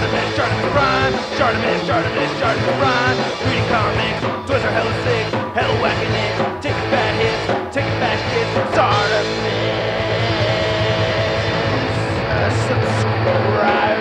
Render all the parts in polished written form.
Shartimus Prime, Shartimus Prime. Reading comics, toys are hella sick, hella whacking it. Taking bad hits, taking bad shits. Shartimus, subscribe.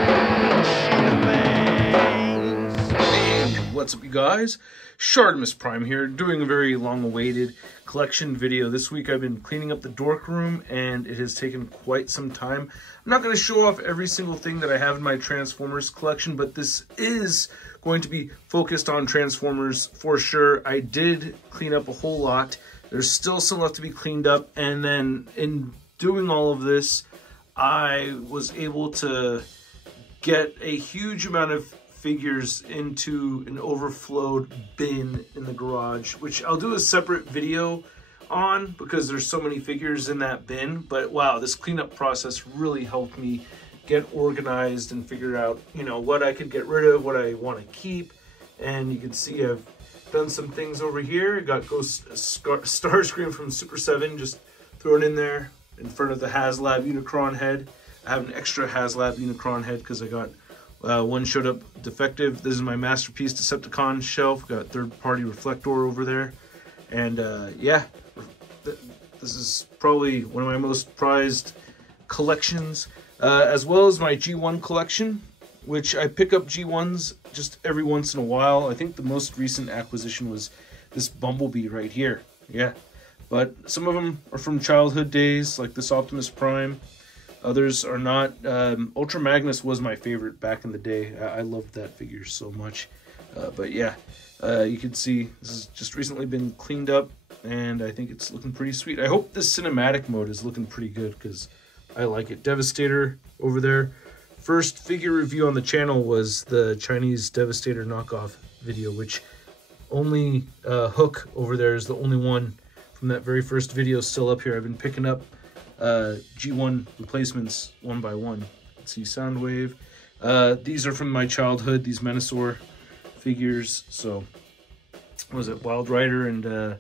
Hey, what's up you guys? Shartimus Prime here, doing a very long-awaited collection video. This week I've been cleaning up the dork room and it has taken quite some time. I'm not going to show off every single thing that I have in my Transformers collection, but this is going to be focused on Transformers for sure. I did clean up a whole lot. There's still some left to be cleaned up, and then in doing all of this, I was able to get a huge amount of figures into an overflowed bin in the garage, which I'll do a separate video on because there's so many figures in that bin. But wow, this cleanup process really helped me get organized and figure out, you know, what I could get rid of, what I want to keep. And you can see I've done some things over here. I got Ghost Starscream from Super 7 just thrown in there in front of the HasLab Unicron head. I have an extra HasLab Unicron head because I got one showed up defective. This is my Masterpiece Decepticon shelf. Got third-party reflector over there. And yeah, this is probably one of my most prized collections, as well as my G1 collection, which I pick up G1s just every once in a while. I think the most recent acquisition was this Bumblebee right here. Yeah, but some of them are from childhood days, like this Optimus Prime. Others are not. Ultra Magnus was my favorite back in the day. I loved that figure so much. But yeah, you can see this has just recently been cleaned up, and I think it's looking pretty sweet. I hope this cinematic mode is looking pretty good because I like it. Devastator over there. First figure review on the channel was the Chinese Devastator knockoff video, which only Hook over there is the only one from that very first video still up here. I've been picking up G1 replacements one by one. Let's see, Soundwave. These are from my childhood, these Menasor figures. So, what was it, Wild Rider and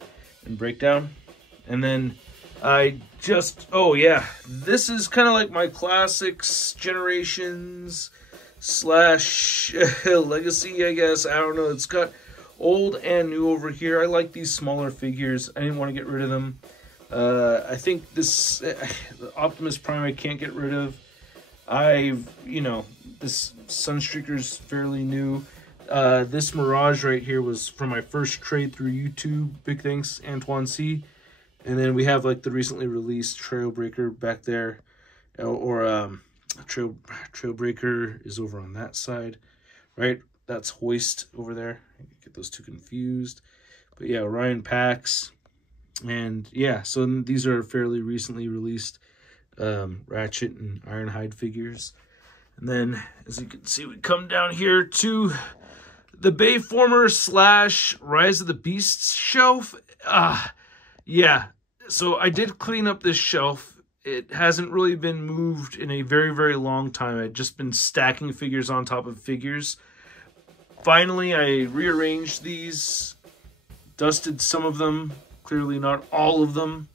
Breakdown? And then I just, oh yeah, this is kind of like my Classics Generations slash Legacy, I guess. I don't know. It's got old and new over here. I like these smaller figures. I didn't want to get rid of them. I think this Optimus Prime I can't get rid of. You know, this Sunstreaker's fairly new. This Mirage right here was from my first trade through YouTube. Big thanks, Antoine C. And then we have like the recently released Trailbreaker back there, or Trailbreaker is over on that side, right? That's Hoist over there. I get those two confused, but yeah, Orion Pax. And yeah, so these are fairly recently released Ratchet and Ironhide figures. And then, as you can see, we come down here to the Bayformer slash Rise of the Beasts shelf. Yeah, so I did clean up this shelf. It hasn't really been moved in a very, very long time. I'd just been stacking figures on top of figures. Finally, I rearranged these, dusted some of them. Clearly not all of them,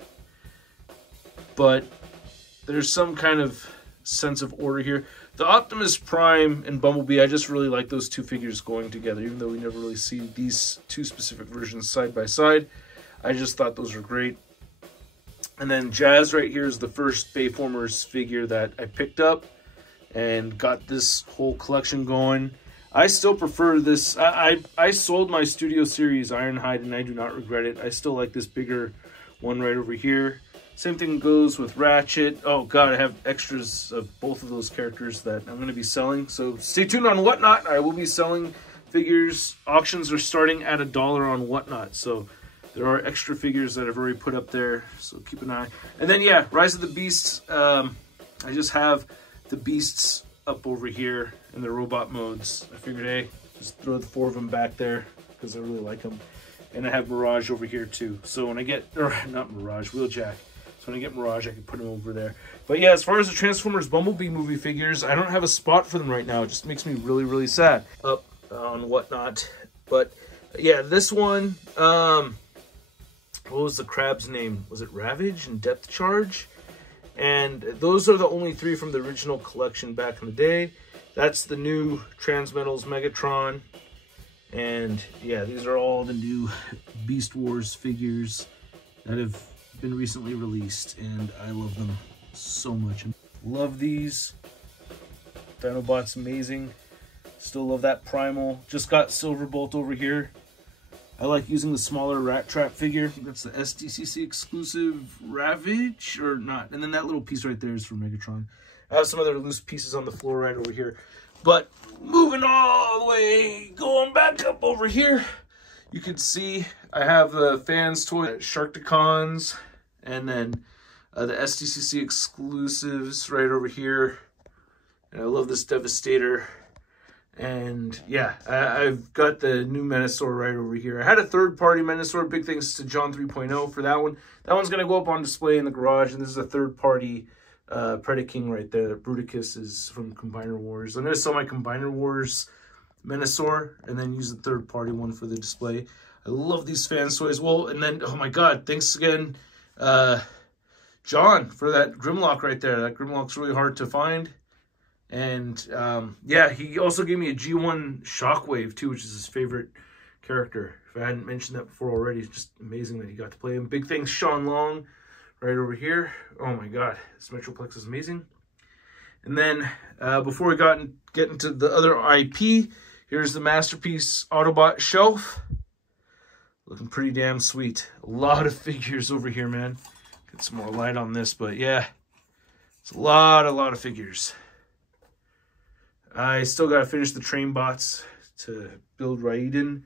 but there's some kind of sense of order here. The Optimus Prime and Bumblebee, I just really like those two figures going together, even though we never really see these two specific versions side by side. I just thought those were great. And then Jazz right here is the first Bayformers figure that I picked up and got this whole collection going. I still prefer this. I sold my Studio Series Ironhide and I do not regret it. I still like this bigger one right over here. Same thing goes with Ratchet. Oh god, I have extras of both of those characters that I'm going to be selling. So stay tuned on Whatnot. I will be selling figures. Auctions are starting at $1 on Whatnot. So there are extra figures that I've already put up there. So keep an eye. And then yeah, Rise of the Beasts. I just have the Beasts up over here in the robot modes. I figured, hey, just throw the 4 of them back there because I really like them. And I have Mirage over here too. So when I get, or not Mirage, Wheeljack. So when I get Mirage, I can put him over there. But yeah, as far as the Transformers Bumblebee movie figures, I don't have a spot for them right now. It just makes me really, really sad. Up on Whatnot. But yeah, this one, what was the crab's name? Was it Ravage and Depth Charge? And those are the only 3 from the original collection back in the day. That's the new Transmetals Megatron. And yeah, these are all the new Beast Wars figures that have been recently released, and I love them so much. Love these. Dinobot's amazing. Still love that Primal. Just got Silverbolt over here. I like using the smaller Rat Trap figure. That's the SDCC exclusive Ravage, or not. And then that little piece right there is for Megatron. I have some other loose pieces on the floor right over here. But moving all the way, going back up over here, you can see I have the Fans Toy Sharkticons, and then the SDCC exclusives right over here. And I love this Devastator. And yeah, I've got the new Menasor right over here. I had a third-party Menasor. Big thanks to John 3.0 for that one. That one's going to go up on display in the garage. And this is a third-party Predaking right there. Bruticus is from Combiner Wars. I'm going to sell my Combiner Wars Menasor and then use the third-party one for the display. I love these Fans Toys. Well, and then, oh my God, thanks again, John, for that Grimlock right there. That Grimlock's really hard to find. And yeah, he also gave me a G1 Shockwave too, which is his favorite character. If I hadn't mentioned that before already, it's just amazing that he got to play him. Big thanks, Sean Long, right over here. Oh my God, this Metroplex is amazing. And then before we get into the other IP, here's the Masterpiece Autobot shelf. Looking pretty damn sweet. A lot of figures over here, man. Get some more light on this, but yeah, it's a lot of figures. I still got to finish the train bots to build Raiden.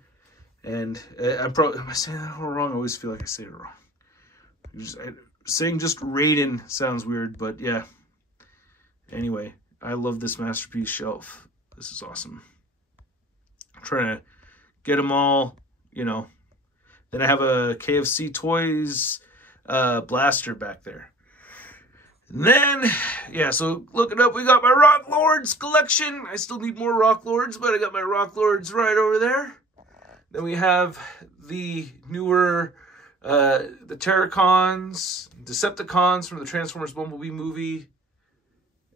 And am I saying that all wrong? I always feel like I say it wrong. Saying just Raiden sounds weird, but yeah. Anyway, I love this Masterpiece shelf. This is awesome. I'm trying to get them all, you know. Then I have a KFC Toys blaster back there. And then, yeah, so look it up. We got my Rock Lords collection. I still need more Rock Lords, but I got my Rock Lords right over there. Then we have the newer, the Terracons, Decepticons from the Transformers Bumblebee movie.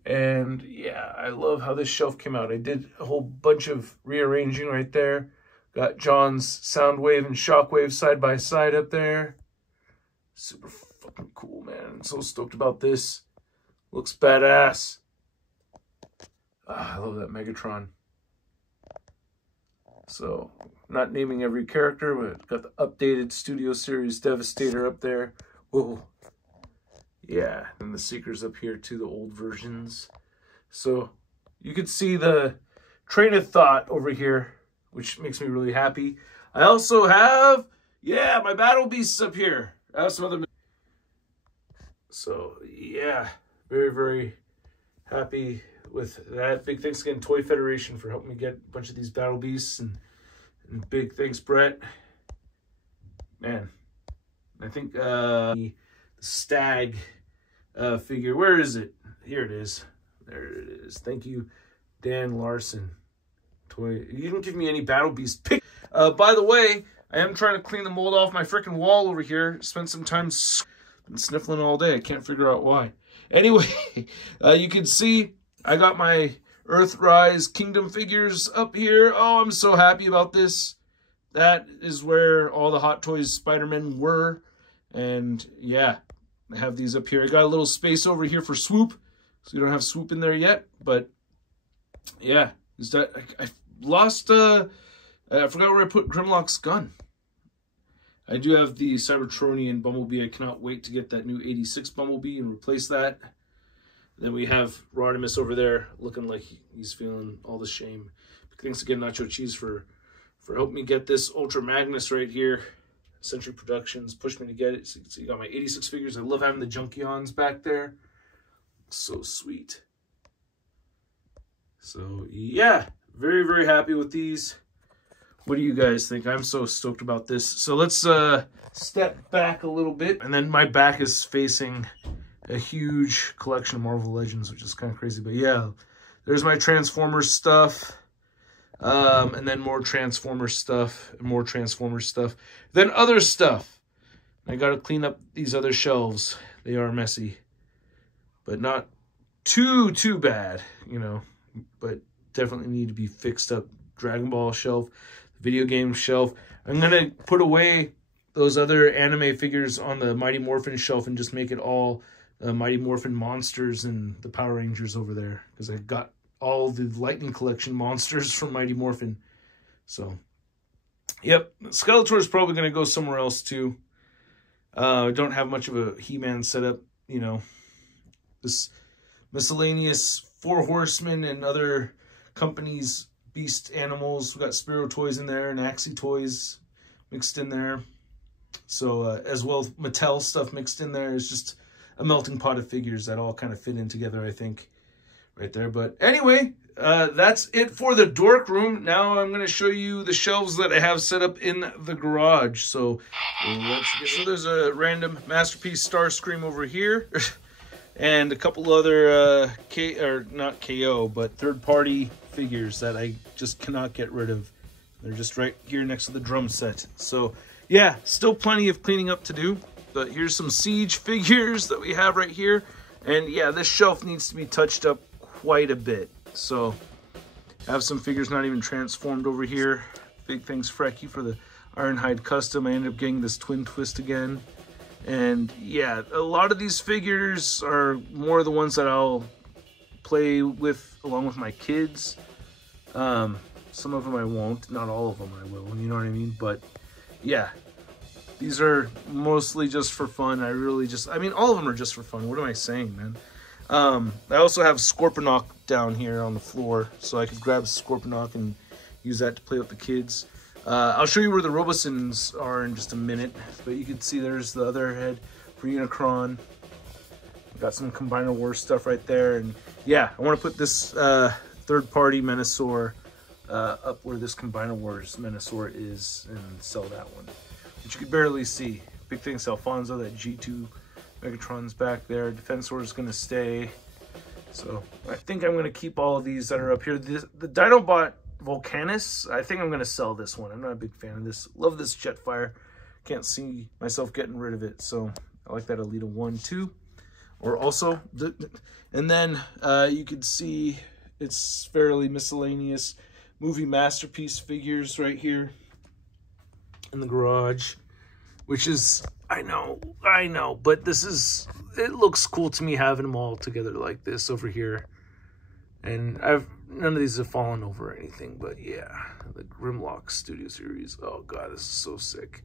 And yeah, I love how this shelf came out. I did a whole bunch of rearranging right there. Got John's Soundwave and Shockwave side by side up there. Super fucking cool, man. I'm so stoked about this. Looks badass. I love that Megatron. So, not naming every character, but got the updated Studio Series Devastator up there. Whoa. Yeah, and the Seekers up here too, the old versions. So, you could see the train of thought over here, which makes me really happy. I also have, yeah, my Battle Beasts up here. I have some other. So, yeah, very happy with that. Big thanks again, Toy Federation, for helping me get a bunch of these Battle Beasts. And big thanks, Brett. Man, I think the Stag figure, where is it? Here it is. There it is. Thank you, Dan Larson. Toy. You didn't give me any Battle Beast pick. By the way, I am trying to clean the mold off my freaking wall over here. Spent some time been sniffling all day. I can't figure out why. Anyway, you can see I got my Earthrise Kingdom figures up here. Oh, I'm so happy about this. That is where all the Hot Toys Spider-Men were. And yeah, I have these up here. I got a little space over here for Swoop. So we don't have Swoop in there yet. But yeah, is that I lost I forgot where I put Grimlock's gun. I do have the Cybertronian Bumblebee. I cannot wait to get that new 86 Bumblebee and replace that. Then we have Rodimus over there looking like he's feeling all the shame. Thanks again, Nacho Cheese, for helping me get this Ultra Magnus right here. Century Productions pushed me to get it. So you got my 86 figures. I love having the Junkions back there. So sweet. So yeah, very happy with these. What do you guys think? I'm so stoked about this. So let's step back a little bit. And then my back is facing a huge collection of Marvel Legends, which is kind of crazy. But yeah, there's my Transformers stuff. And then more Transformers stuff. And more Transformers stuff. Then other stuff. I got to clean up these other shelves. They are messy. But not too bad, you know. But definitely need to be fixed up. Dragon Ball shelf, video game shelf. I'm going to put away those other anime figures on the Mighty Morphin shelf and just make it all Mighty Morphin monsters and the Power Rangers over there. Because I got all the Lightning Collection monsters from Mighty Morphin. So, yep. Skeletor is probably going to go somewhere else too. I don't have much of a He-Man setup, you know. This miscellaneous Four Horsemen and other companies' beast animals. We got Spiro toys in there and Axie toys mixed in there. So as well, Mattel stuff mixed in there. It's just a melting pot of figures that all kind of fit in together, I think, right there. But anyway, that's it for the dork room. Now I'm going to show you the shelves that I have set up in the garage. So let's get. So there's a random Masterpiece Starscream over here. And a couple other, not KO, but third-party figures that I just cannot get rid of. They're just right here next to the drum set. So, yeah, still plenty of cleaning up to do. But here's some Siege figures that we have right here. And, yeah, this shelf needs to be touched up quite a bit. So, I have some figures not even transformed over here. Big thanks, Frecky, for the Ironhide Custom. I ended up getting this Twin Twist again. And yeah, a lot of these figures are more the ones that I'll play with along with my kids. Some of them I won't, not all of them I will, you know what I mean? But yeah, these are mostly just for fun. I mean, all of them are just for fun. What am I saying, man? I also have Scorponok down here on the floor, so I could grab Scorponok and use that to play with the kids. I'll show you where the Robosons are in just a minute, but you can see there's the other head for Unicron. Got some Combiner Wars stuff right there, and yeah, I want to put this third-party Menasor up where this Combiner Wars Menasor is and sell that one, which you could barely see. Big thanks to Alfonso, that G2 Megatron's back there. Defensor is going to stay, so I think I'm going to keep all of these that are up here. The Dinobot Volcanus, I think I'm going to sell this one. I'm not a big fan of this. Love this Jetfire. Can't see myself getting rid of it, so I like that Alita 1 too. Or also, and then you can see it's fairly miscellaneous movie Masterpiece figures right here in the garage, which is, I know, but it looks cool to me having them all together like this over here. And none of these have fallen over or anything, but yeah, the Grimlock Studio Series. Oh god, this is so sick.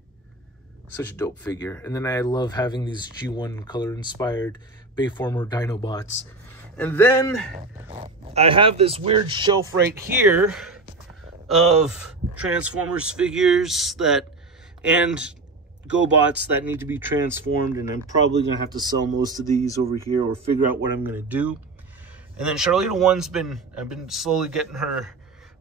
Such a dope figure. And then I love having these G1 color inspired Bayformer Dinobots. And then I have this weird shelf right here of Transformers figures and GoBots that need to be transformed, and I'm probably gonna have to sell most of these over here or figure out what I'm gonna do. And then Charlita 1's I've been slowly getting her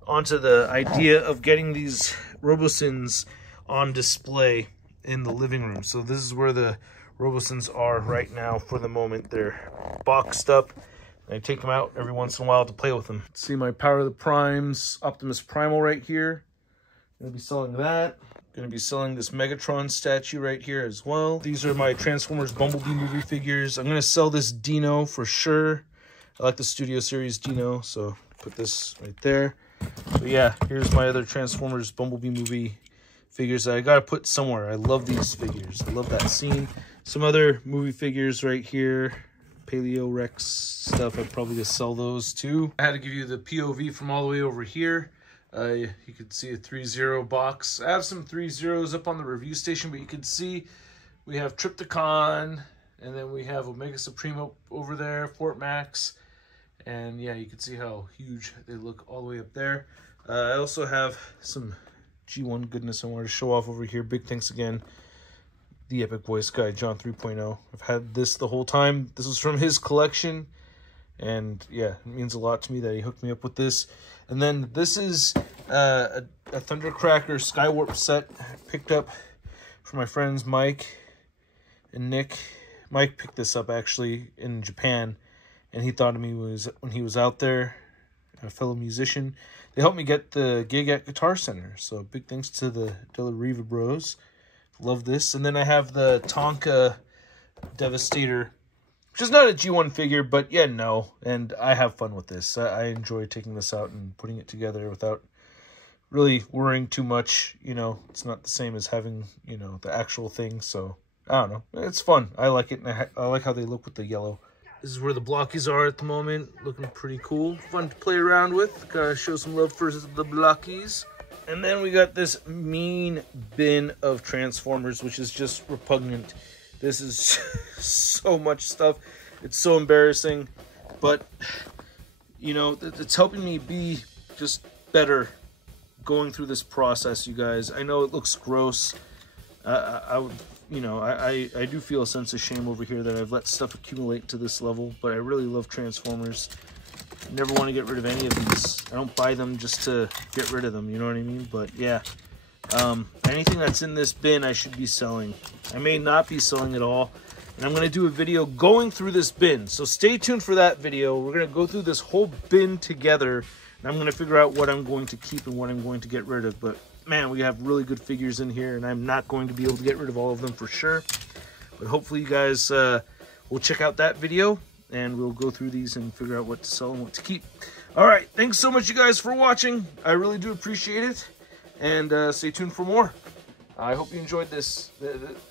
onto the idea of getting these Robosons on display in the living room. So this is where the Robosons are right now for the moment. They're boxed up. I take them out every once in a while to play with them. See my Power of the Primes Optimus Primal right here. Gonna be selling that. Gonna be selling this Megatron statue right here as well. These are my Transformers Bumblebee movie figures. I'm gonna sell this Dino for sure. I like the Studio Series Dino, so put this right there. But yeah, here's my other Transformers Bumblebee movie figures that I gotta put somewhere. I love these figures. I love that scene. Some other movie figures right here. Paleo Rex stuff. I'm probably gonna sell those too. I had to give you the POV from all the way over here. You could see a 3-0 box. I have some 3-0s up on the review station, but you can see we have Trypticon, and then we have Omega Supreme over there, Fort Max. And yeah, you can see how huge they look all the way up there. I also have some G1 goodness I wanted to show off over here. Big thanks again, the Epic Voice Guy, John 3.0. I've had this the whole time. This was from his collection. And yeah, it means a lot to me that he hooked me up with this. And then this is a Thundercracker Skywarp set picked up from my friends Mike and Nick. Mike picked this up actually in Japan, and he thought of me when he was out there, a fellow musician. They helped me get the gig at Guitar Center, so big thanks to the Della Riva Bros. Love this. And then I have the Tonka Devastator which is not a G1 figure, but yeah, no. And I have fun with this. I enjoy taking this out and putting it together without really worrying too much. You know, it's not the same as having, you know, the actual thing. So, I don't know. It's fun. I like it, and I like how they look with the yellow. This is where the blockies are at the moment. Looking pretty cool. Fun to play around with. Gotta show some love for the blockies. And then we got this mean bin of Transformers, which is just repugnant. This is so much stuff. It's so embarrassing. But, you know, it's helping me be just better going through this process, you guys. I know it looks gross. I would, you know, I do feel a sense of shame over here that I've let stuff accumulate to this level. But I really love Transformers. Never want to get rid of any of these. I don't buy them just to get rid of them, you know what I mean? But yeah, anything that's in this bin I should be selling. I may not be selling it all, and I'm going to do a video going through this bin. So stay tuned for that video. We're going to go through this whole bin together, and I'm going to figure out what I'm going to keep and what I'm going to get rid of. But man, we have really good figures in here, and I'm not going to be able to get rid of all of them for sure. But hopefully you guys will check out that video, and we'll go through these and figure out what to sell and what to keep. All right, thanks so much, you guys, for watching. I really do appreciate it, and stay tuned for more. I hope you enjoyed this.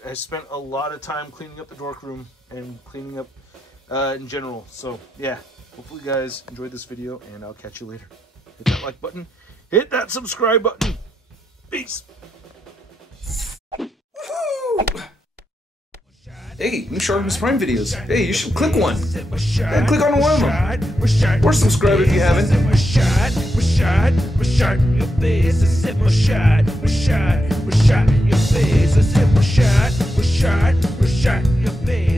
I spent a lot of time cleaning up the dork room and cleaning up in general. So, yeah, hopefully you guys enjoyed this video, and I'll catch you later. Hit that like button. Hit that subscribe button. Peace. Hey, new Shartimus Prime videos. Hey, you should click one. Yeah, click on one of them. Or subscribe if you haven't. Your face.